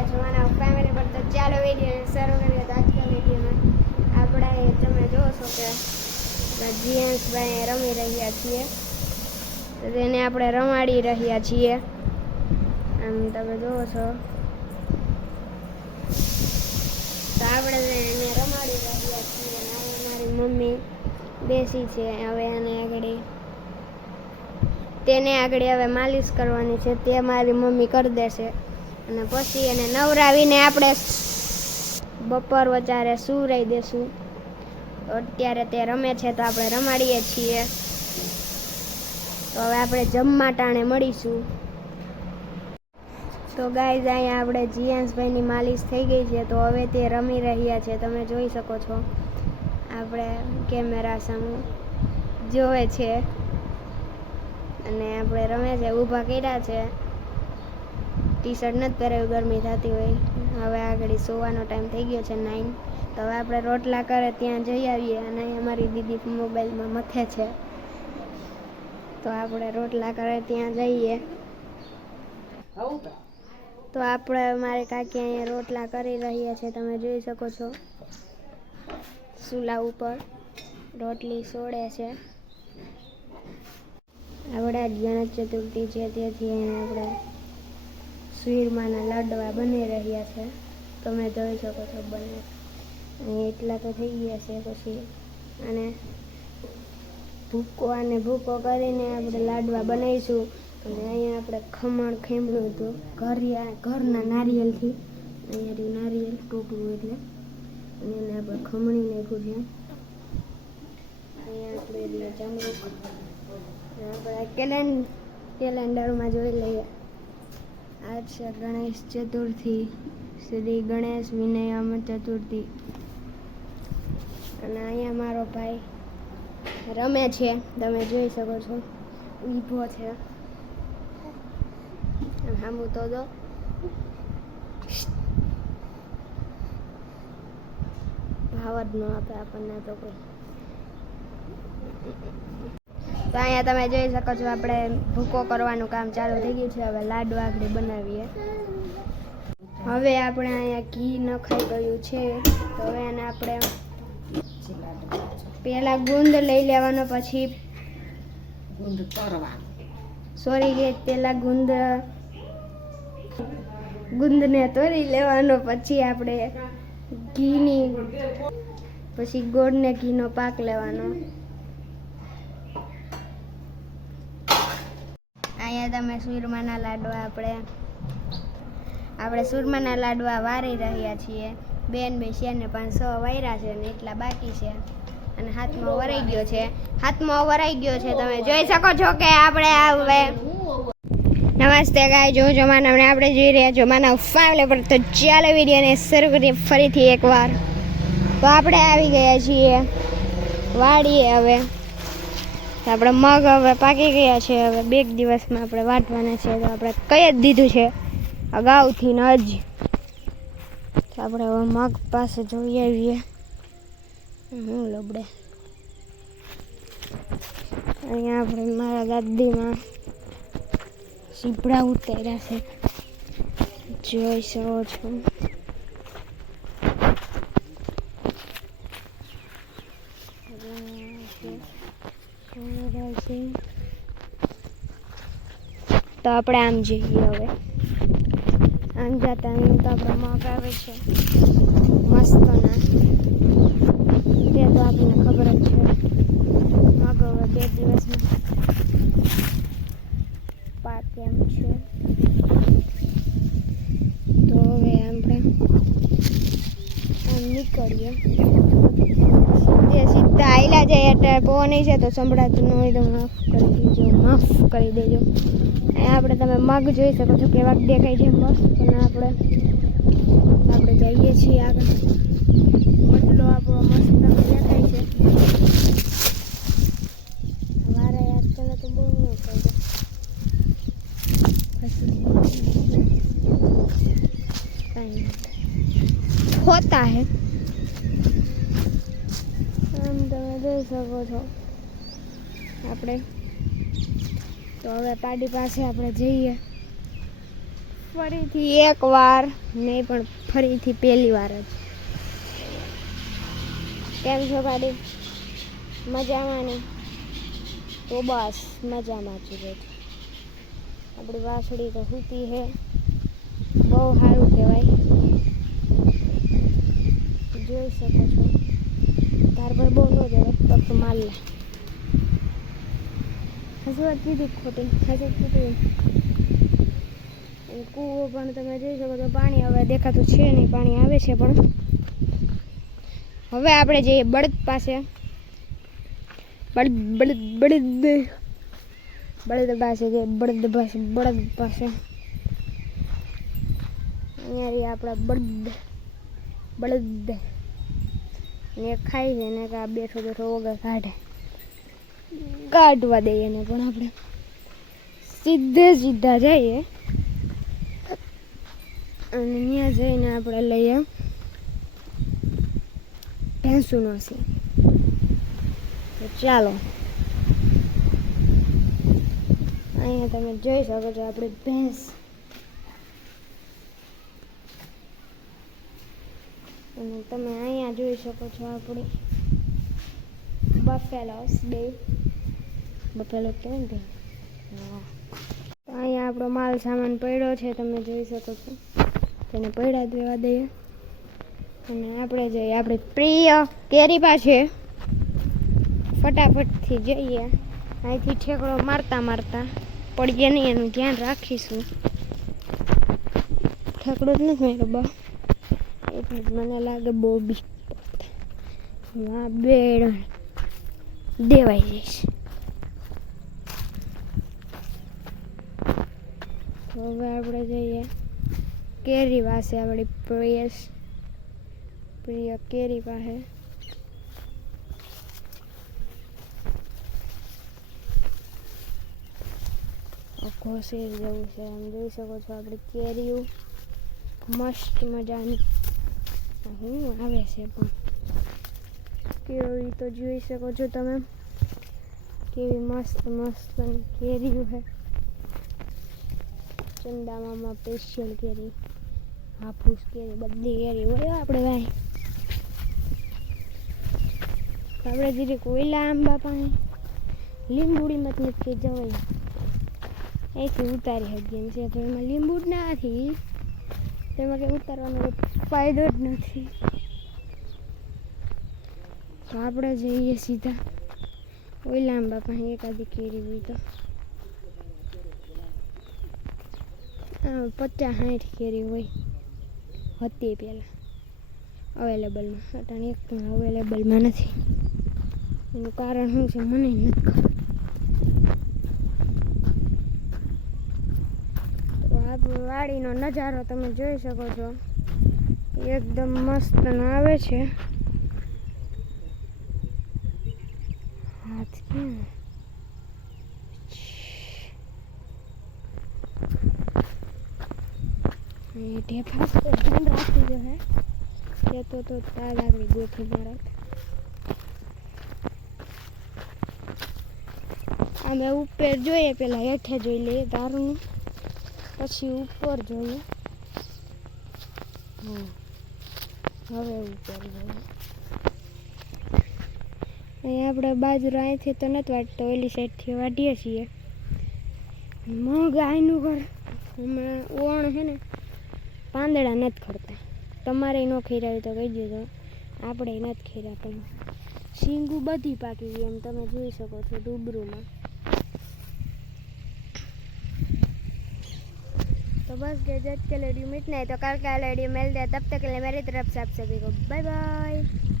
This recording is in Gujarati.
રહ્યા મારા ફેમિલી પર તો ચાલો વીડિયો શરૂ કરીએ તો આજકાલ વિડીયોમાં આપણે તમે છો કે જીએન્સભાઈ રમી રહ્યા છીએ. તો તેને આપણે રમાડી રહ્યા છીએ. આમ તમે જોવો છો તો આપણે એને રમાડી રહ્યા છીએ મારી મમ્મી બેસી છે. હવે એને આગળ તેને આગળ હવે માલિશ કરવાની છે. તે મારી મમ્મી કરી દેશે. અને પછી એને નવરાવીને આપણે બપોર વચારે સુરાઈ દેશું. અત્યારે તે રમે છે તો આપણે રમાડીએ છીએ. તો હવે આપણે જમવા ટાણે મળીશું. તો ગાઈઝ, અહીંયા આપણે જીયાંશભાઈની માલિશ થઈ ગઈ છે તો હવે તે રમી રહ્યા છે. તમે જોઈ શકો છો. આપણે કેમેરા સામે જોવે છે. અને આપણે રમે છે, ઊભા કર્યા છે. ટી શર્ટ નથી પહેરે ગરમી થતી હોય. હવે આગળ સોવાનો ટાઈમ થઈ ગયો છે નાઈન તો હવે આપણે રોટલા કરે ત્યાં જઈ આવીએ અને અમારી દીદી મોબાઈલમાં મથે છે. તો આપણે રોટલા કરે ત્યાં જઈએ. તો આપણે મારે કાકી અહીંયા રોટલા કરી રહ્યા છે, તમે જોઈ શકો છો. ચૂલા ઉપર રોટલી સોડે છે. આપણે ગણેશ ચતુર્થી છે, તેથી આપણે સુરમાના લાડવા બની રહ્યા છે. તમે જોઈ શકો છો બને. અહીં એટલા તો થઈ ગયા છે પછી. અને ભૂકો અને ભૂકો કરીને આપણે લાડવા બનાવીશું. અને અહીંયા આપણે ખમણ ખેમડું હતું ઘરિયા, ઘરના નારિયેલથી. અહીંયા નારિયેલ ટોટલું એટલે. અને એને આપણે ખમણી નાખ્યું છે. અહીંયા આપણે એટલે ચમરૂક આપણે કેલેન્ડ કેલેન્ડરમાં જોઈ લઈએ. આજ છે ગણેશ ચતુર્થી, શ્રી ગણેશ વિનયમ ચતુર્થી. અને અહીંયા મારો ભાઈ રમે છે, તમે જોઈ શકો છો. ઊભો છે. સામું તો દો ભાવ જ ન આપે આપણને તો કોઈ. તો અહીંયા તમે જોઈ શકો છો આપણે ભૂકો કરવાનું કામ ચાલુ થઈ ગયું છે. હવે લાડુ આગળ બનાવીએ. હવે આપણે અહીંયા ઘી નખાઈ ગયું છે. તો હવે એને આપણે પહેલાં ગુંદ લઈ લેવાનો પછી ગુંદ તરવાનું. સોરી કે પહેલાં ગુંદ ગુંદને તોડી લેવાનો પછી આપણે ઘીની પછી ગોળને ઘીનો પાક લેવાનો. અહીંયા તમે સુરમાના લાડવા આપણે આપણે સુરમાના લાડવા વારી રહ્યા છીએ. બેન બે છે ને પાંચસો વાયરા છે ને એટલા બાકી છે. અને હાથમાં વરાઈ ગયો છે. હાથમાં વરાઈ ગયો છે, તમે જોઈ શકો છો કે આપણે આવે નમસ્તે ગાય, જો જમાના અને આપણે જોઈ રહ્યા છો માના ફેમિલી પર તો ચાલો વિડીયોને શરૂ કરીએ ફરીથી એકવાર. તો આપણે આવી ગયા છીએ. વાડીએ હવે. આપણે મગ હવે પાકી ગયા છે, હવે બે દિવસમાં આપણે વાટવાના છે, તો આપણે કહી જ દીધું છે? અગાઉથી ન જ. આપણે હવે મગ પાસે જોઈ આવીએ. હું લબડે. અહીંયા આપણે મારા દાદીમાં સીપડા ઉતાર્યા છે. જોઈ શકો છો. તો આપણે આમ જઈએ હવે. આમ જતા તો આપણે આવે છે. મસ્તના. તે તો આપણને ખબર જ છે મગ હવે બે દિવસમાં પાક એમ છે તો હવે આપણે આમ નીકળીએ સીધે સીધા આયલા વધારે નહીં છે તો સંભળાતું ન હોય તો માફ કરી દેજો, માફ કરી દેજો. આપણે તમે મગ જોઈ શકો છો કેવા દેખાય છે, મસ્ત. અને આપણે આપણે જઈએ છીએ આગળ. મોટલો આપણો મસ્ત દેખાય છે. મારે યાદ કરે તો બહુ ન કહી દે હોતા હે. આમ તમે જોઈ શકો છો. આપણે તો હવે પાડી પાસે આપણે જઈએ. ફરીથી એક વાર, નહીં પણ ફરીથી પહેલી વાર જ. કેમ છો ગાડી મજામાં ને તો બસ, મજામાં જ રહે આપણી વાસળી તો સૂતી છે. બહુ સારું કહેવાય. જોઈ શકો છો. તાર પર બહુ ન જવાય ફક્ત માલ લે. હજી વાત કીધી ખોટી હજી કીધું કૂવો પણ તમે જોઈ શકો છો, પાણી હવે દેખાતું છે નહીં, પાણી આવે છે પણ. હવે આપણે જઈએ બળદ પાસે. બળદ બળદ બળદ. બળદ પાસે જઈએ, બળદ પાસે બળદ પાસે. અહીંયા આપણા બળદ બળદ. ને ખાઈ છે ને આ બેઠો બેઠો વગર કાઢે. કાઢવા દઈએ ને પણ આપણે. સીધે સીધા જઈએ. અને ત્યાં જઈને આપણે લઈએ. ભેંસુનો સિંહ ચાલો. અહીંયા તમે જોઈ શકો છો આપણે ભેંસ અને તમે અહીંયા જોઈ શકો છો આપણી બફેલોસ બે. બફેલો કે હા તો અહીંયા આપણો માલ સામાન પડ્યો છે, તમે જોઈ શકો છો. તેને પડ્યા દેવા દઈએ. અને આપણે જઈએ આપણી પ્રિય કેરી પાસે ફટાફટથી જઈએ. અહીંથી ઠેકડો મારતા મારતા પડીએ નહીં, એનું ધ્યાન રાખીશું. ઠેકડો જ નથી મેળવ્યો એટલે જ મને લાગે બહુ બીક આ બે દેવાઈ જઈશ. તો હવે આપણે જઈએ કેરી પાસે, આપણી પ્રિય પ્રિય કેરી પાસે. આખો શેર જેવું છે, આમ જોઈ શકો છો, આપણી કેરીઓ. મસ્ત મજાની. હું આવે છે પણ કેરી તો જોઈ શકો છો તમે. કેવી મસ્ત મસ્ત કેરીઓ છે. ચંદામામાં સ્પેશિયલ કેરી. હાફૂસ કેરી, બધી કેરી હોય આપણે ભાઈ આપણે ધીરે કોયલા આંબા પાસે. લીંબુડી મતલબ કે જવાય. અહીંથી ઉતારી શકીએ એમ છે તો એમાં લીંબુ નથી તેમાં કે ઉતારવાનો ફાયદો જ નથી. તો આપણે જઈએ સીધા. ઓઈલા આંબા પાસે એકાદી કેરી હોય તો. પચાસ સાઠ કેરી હોય. હતી પહેલાં અવેલેબલમાં અટાણે એક પણ અવેલેબલમાં નથી. એનું કારણ શું છે મને નથી ખબર. વાડીનો નજારો તમે જોઈ શકો છો. એકદમ મસ્ત આવે છે. હાથ ક્યાં તો ધ્યાન રાખવું જો હે. કે તો તો તાર આગળ ગોઠી મારે અમે ઉપર જોઈએ, પેલા હેઠે જોઈ લઈએ દારૂ પછી ઉપર જોઈએ. હા હવે ઉપર આપણે બાજરા અહીંથી તો નથી વાટતો, ઓલી સાઈડથી વાટીએ છીએ. મગ આઈનું ઘર, હમણાં ઓણ છે ને, પાંદડા નથી ખરતા. તમારે ન ખીરાવી તો કહી દેજો. આપણે નથી ખીરા પણ. શીંગું બધી પાકી ગઈ એમ તમે જોઈ શકો છો ડુબરુમાં. तो बस गैजेट के लिए मिट नहीं तो कल का वीडियो मिलते हैं तब तक के लिए मेरी तरफ से आप सभी को बाय बाय